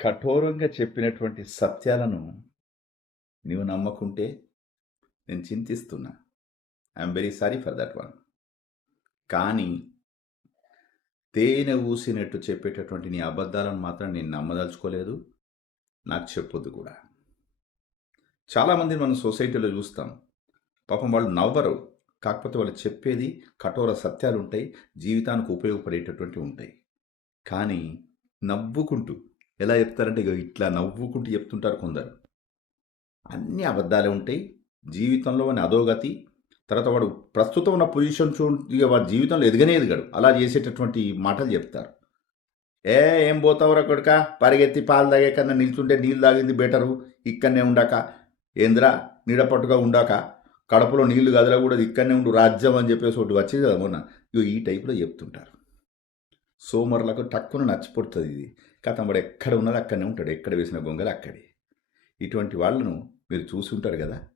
కఠోరంగా చెప్పినటువంటి సత్యాలను నీవు నమ్మకుంటే నేను చింతిస్తున్నా. I'm very sorry for that one. కానీ తేనె ఊసినట్టు చెప్పేటటువంటి నీ అబద్ధాలను మాత్రం నేను నమ్మదలుచుకోలేదు. నాకు చెప్పొద్దు కూడా. చాలామందిని మనం సొసైటీలో చూస్తాం. పాపం వాళ్ళు నవ్వరు. కాకపోతే వాళ్ళు చెప్పేది కఠోర సత్యాలు ఉంటాయి, జీవితానికి ఉపయోగపడేటటువంటి ఉంటాయి. కానీ నవ్వుకుంటూ ఎలా చెప్తారంటే ఇట్లా నవ్వుకుంటూ చెప్తుంటారు కొందరు. అన్నీ అబద్ధాలే ఉంటాయి. జీవితంలో వాని అధోగతి, తర్వాత వాడు ప్రస్తుతం ఉన్న పొజిషన్ ఇక వాడి జీవితంలో ఎదగనే ఎదగడు. అలా చేసేటటువంటి మాటలు చెప్తారు. ఏం పోతావురా కొడుక, పరిగెత్తి పాలు తాగే కన్నా నిల్చుంటే నీళ్ళు తాగింది బెటరు, ఇక్కడనే ఉండాక ఏంద్రా నీడపట్టుగా ఉండాక కడపలో నీళ్లు గదిలో కూడా ఇక్కడనే ఉండు రాజ్యం అని చెప్పేసి ఒకటి వచ్చింది కదా మొన్న. ఈ టైప్లో చెప్తుంటారు. సోమరులకు టక్కున నచ్చిపోతుంది ఇది. వాడు ఎక్కడ ఉన్నది అక్కడనే ఉంటాడు, ఎక్కడ వేసిన గొంగలు అక్కడే. ఇటువంటి వాళ్ళను మీరు చూసి ఉంటారు కదా.